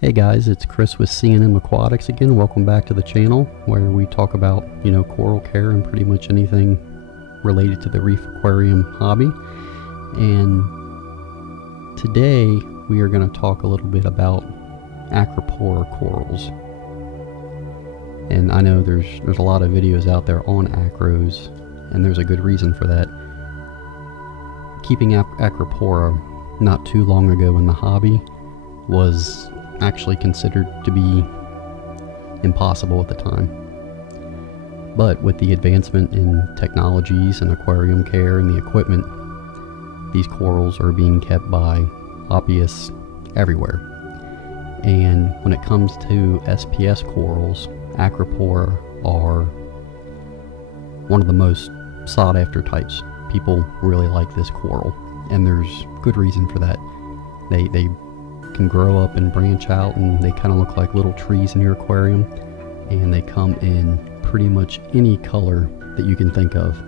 Hey guys, it's Chris with c&maquatics again. Welcome back to the channel where we talk about, coral care and pretty much anything related to the reef aquarium hobby. And today we are going to talk a little bit about Acropora corals. And I know there's a lot of videos out there on acros, and there's a good reason for that. Keeping Acropora not too long ago in the hobby was actually considered to be impossible at the time. But with the advancement in technologies and aquarium care and the equipment, these corals are being kept by hobbyists everywhere. And when it comes to SPS corals, Acropora are one of the most sought after types. People really like this coral, and there's good reason for that. They can grow up and branch out, and they kind of look like little trees in your aquarium, and they come in pretty much any color that you can think of.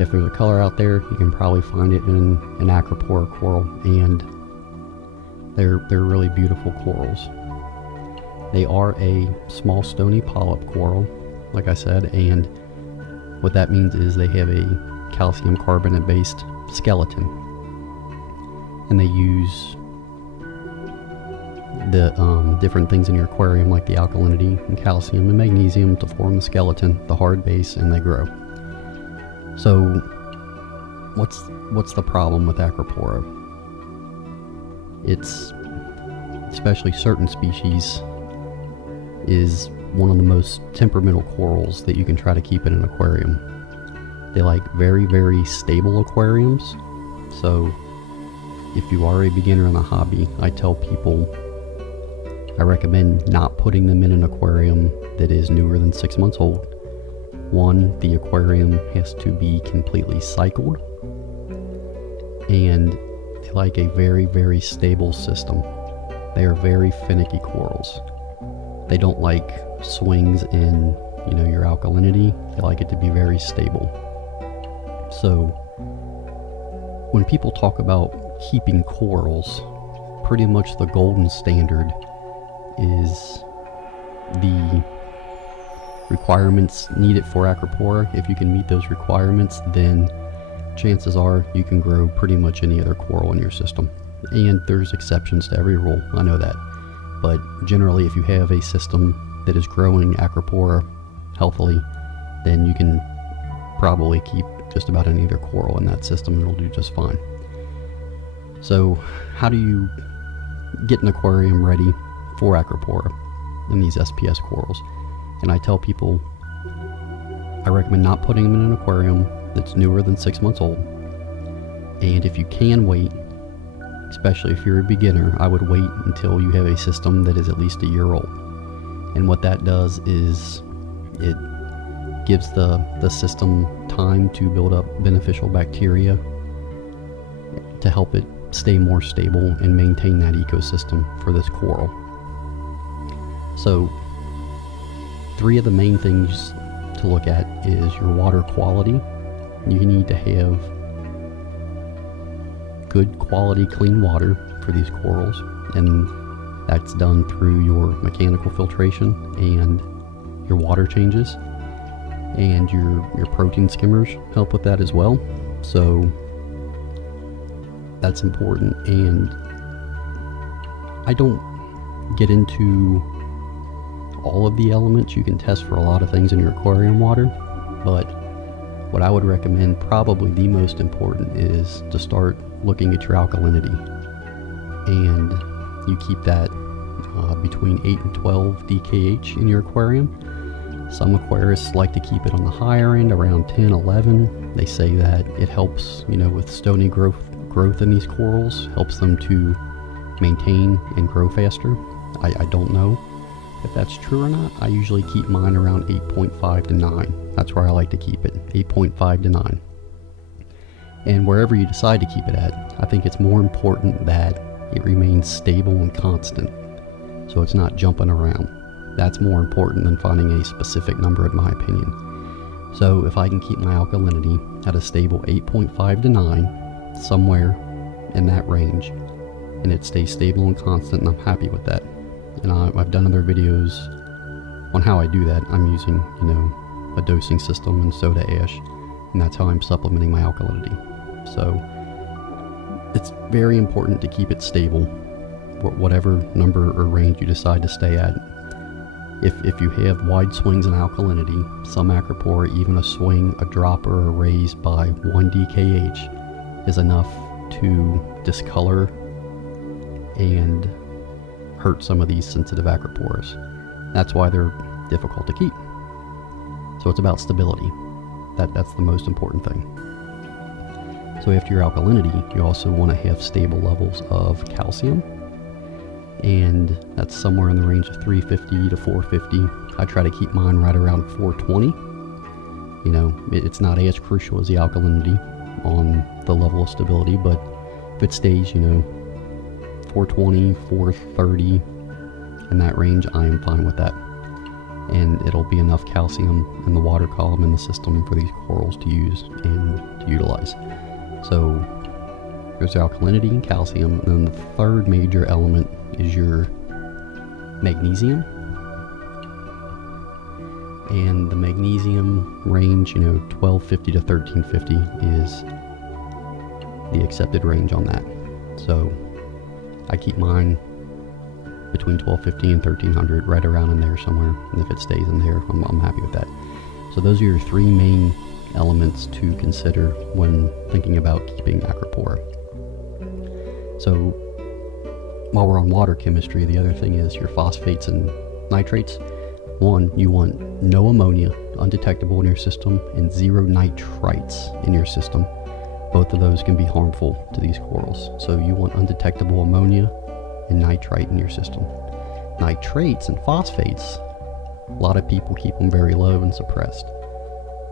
If there's a color out there, you can probably find it in an Acropora coral, and they're really beautiful corals. They are a small stony polyp coral, like I said, and what that means is they have a calcium carbonate based skeleton, and they use the different things in your aquarium like the alkalinity and calcium and magnesium to form the skeleton, the hard base, and they grow. So what's the problem with Acropora? It's, especially certain species, is one of the most temperamental corals that you can try to keep in an aquarium. They like very, very stable aquariums. So if you are a beginner in the hobby, I tell people I recommend not putting them in an aquarium that is newer than 6 months old. One, the aquarium has to be completely cycled, and they like a very, very stable system. They are very finicky corals. They don't like swings in, your alkalinity. They like it to be very stable. So when people talk about keeping corals, pretty much the golden standard is the requirements needed for Acropora. If you can meet those requirements, then chances are you can grow pretty much any other coral in your system. And there's exceptions to every rule, I know that. But generally, if you have a system that is growing Acropora healthily, then you can probably keep just about any other coral in that system and it'll do just fine. So how do you get an aquarium ready for Acropora in these SPS corals? And I tell people I recommend not putting them in an aquarium that's newer than 6 months old. And if you can wait, especially if you're a beginner, I would wait until you have a system that is at least a year old. And what that does is it gives the system time to build up beneficial bacteria to help it stay more stable and maintain that ecosystem for this coral. So 3 of the main things to look at is your water quality. You need to have good quality clean water for these corals, and that's done through your mechanical filtration and your water changes, and your protein skimmers help with that as well. So that's important. And I don't get into all of the elements. You can test for a lot of things in your aquarium water, but what I would recommend, probably the most important, is to start looking at your alkalinity, and you keep that between 8 and 12 DKH in your aquarium. Some aquarists like to keep it on the higher end, around 10, 11. They say that it helps, with stony growth in these corals, helps them to maintain and grow faster. I don't know if that's true or not. I usually keep mine around 8.5 to 9. That's where I like to keep it, 8.5 to 9. And wherever you decide to keep it at, I think it's more important that it remains stable and constant, so it's not jumping around. That's more important than finding a specific number, in my opinion. So if I can keep my alkalinity at a stable 8.5 to 9, somewhere in that range, and it stays stable and constant, and I'm happy with that, And I've done other videos on how I do that. I'm using, you know, a dosing system and soda ash, and that's how I'm supplementing my alkalinity. So it's very important to keep it stable, whatever number or range you decide to stay at. If you have wide swings in alkalinity, some Acropora, even a swing, a drop, or a raise by 1 DKH is enough to discolor and hurt some of these sensitive Acroporas. That's why they're difficult to keep. So it's about stability. That's the most important thing. So after your alkalinity, you also want to have stable levels of calcium, and that's somewhere in the range of 350 to 450. I try to keep mine right around 420. You know, it's not as crucial as the alkalinity on the level of stability, but if it stays, you know, 420, 430 in that range, I am fine with that. And it'll be enough calcium in the water column in the system for these corals to use and to utilize. So there's alkalinity and calcium, and then the third major element is your magnesium. And the magnesium range, you know, 1250 to 1350 is the accepted range on that. So I keep mine between 1250 and 1300, right around in there somewhere, and if it stays in there, I'm happy with that. So those are your three main elements to consider when thinking about keeping Acropora. So while we're on water chemistry, the other thing is your phosphates and nitrates. One, you want no ammonia, undetectable in your system, and 0 nitrites in your system. Both of those can be harmful to these corals. So you want undetectable ammonia and nitrite in your system. Nitrates and phosphates, a lot of people keep them very low and suppressed.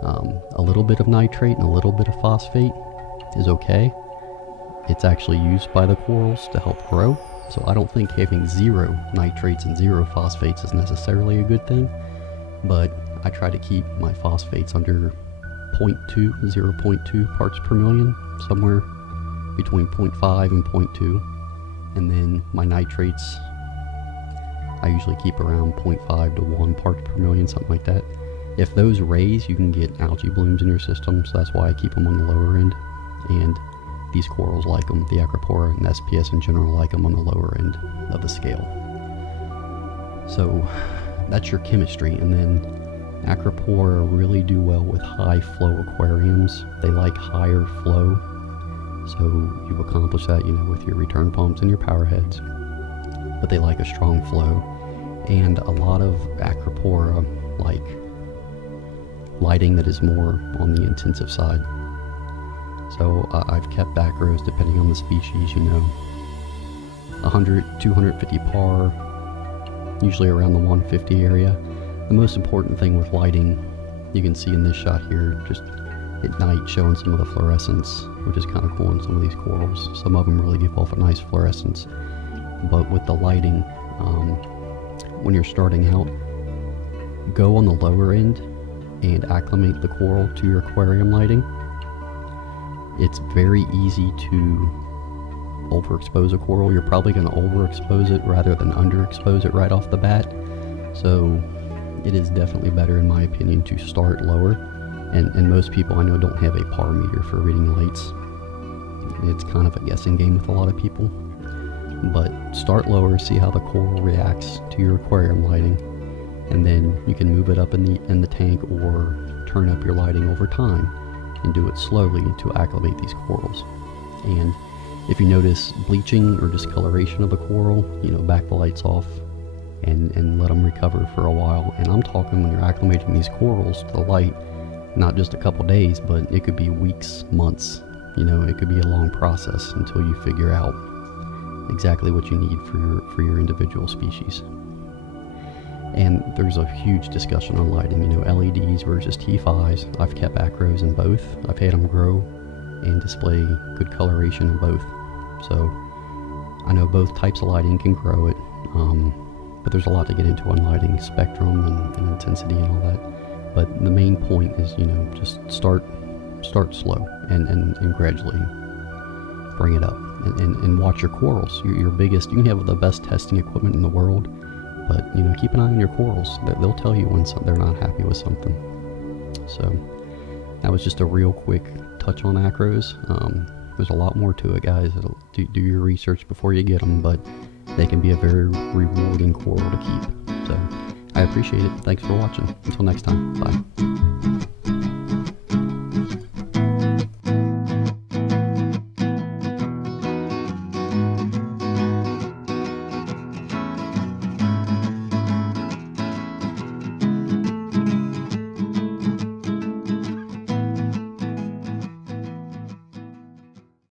A little bit of nitrate and a little bit of phosphate is okay. It's actually used by the corals to help grow. So I don't think having 0 nitrates and 0 phosphates is necessarily a good thing, but I try to keep my phosphates under 0.2 parts per million, somewhere between 0.5 and 0.2. And then my nitrates, I usually keep around 0.5 to 1 parts per million, something like that. If those raise, you can get algae blooms in your system, so that's why I keep them on the lower end. And these corals like them, the Acropora and SPS in general like them on the lower end of the scale. So that's your chemistry. And then Acropora really do well with high flow aquariums. They like higher flow. So you've accomplished that, you know, with your return pumps and your power heads. But they like a strong flow. And a lot of Acropora like lighting that is more on the intensive side. So I've kept back rows depending on the species, you know, 100, 250 par, usually around the 150 area. The most important thing with lighting, you can see in this shot here, just at night showing some of the fluorescence, which is kind of cool in some of these corals. Some of them really give off a nice fluorescence. But with the lighting, when you're starting out, go on the lower end and acclimate the coral to your aquarium lighting. It's very easy to overexpose a coral. You're probably going to overexpose it rather than underexpose it right off the bat. So it is definitely better, in my opinion, to start lower. And most people I know don't have a par meter for reading lights. It's kind of a guessing game with a lot of people. But start lower, see how the coral reacts to your aquarium lighting, and then you can move it up in the tank or turn up your lighting over time and do it slowly to acclimate these corals. And if you notice bleaching or discoloration of the coral, you know, back the lights off and let them recover for a while. And I'm talking when you're acclimating these corals to the light, not just a couple days, but it could be weeks, months. You know, it could be a long process until you figure out exactly what you need for your individual species. And there's a huge discussion on lighting, you know, LEDs versus T5s. I've kept acros in both. I've had them grow and display good coloration in both. So I know both types of lighting can grow it, but there's a lot to get into on lighting spectrum and intensity and all that. But the main point is, you know, just start slow and gradually bring it up. And watch your corals. Your biggest, you can have the best testing equipment in the world. But, you know, keep an eye on your corals. They'll tell you when they're not happy with something. So that was just a real quick touch on acros. There's a lot more to it, guys. Do your research before you get them, but they can be a very rewarding coral to keep. So I appreciate it. Thanks for watching. Until next time, bye.